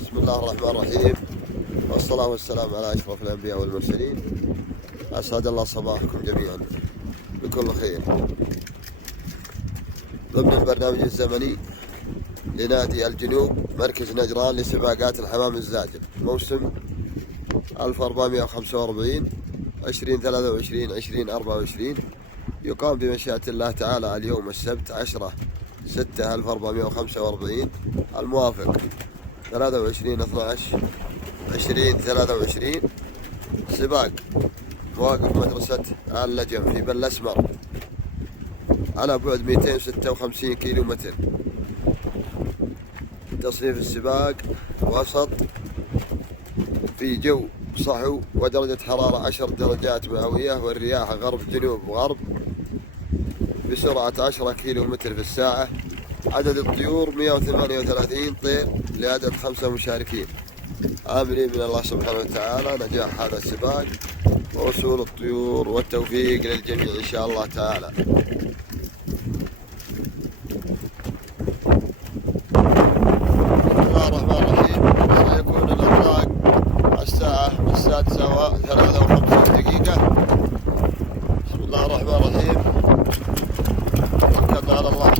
بسم الله الرحمن الرحيم، والصلاة والسلام على أشرف الأنبياء والمرسلين. أسعد الله صباحكم جميعا بكل خير. ضمن البرنامج الزمني لنادي الجنوب مركز نجران لسباقات الحمام الزاجل موسم 1445 2023 2024، يقام بمشيئة الله تعالى اليوم السبت 10/6/1445 الموافق 23/12/2023. سباق مواقف مدرسة اللجم في بل الأسمر على بعد 256 كيلو متر. تصنيف السباق وسط في جو صحو ودرجة حرارة 10 درجات مئوية، والرياح غرب جنوب غرب بسرعة 10 كيلو متر في الساعة. عدد الطيور 138 طير لعدد 5 مشاركين. آملين من الله سبحانه وتعالى نجاح هذا السباق ووصول الطيور والتوفيق للجميع إن شاء الله تعالى. بسم الله الرحمن الرحيم. سيكون الإطلاق الساعة 6:53. بسم الله الرحمن الرحيم. توكلنا على الله.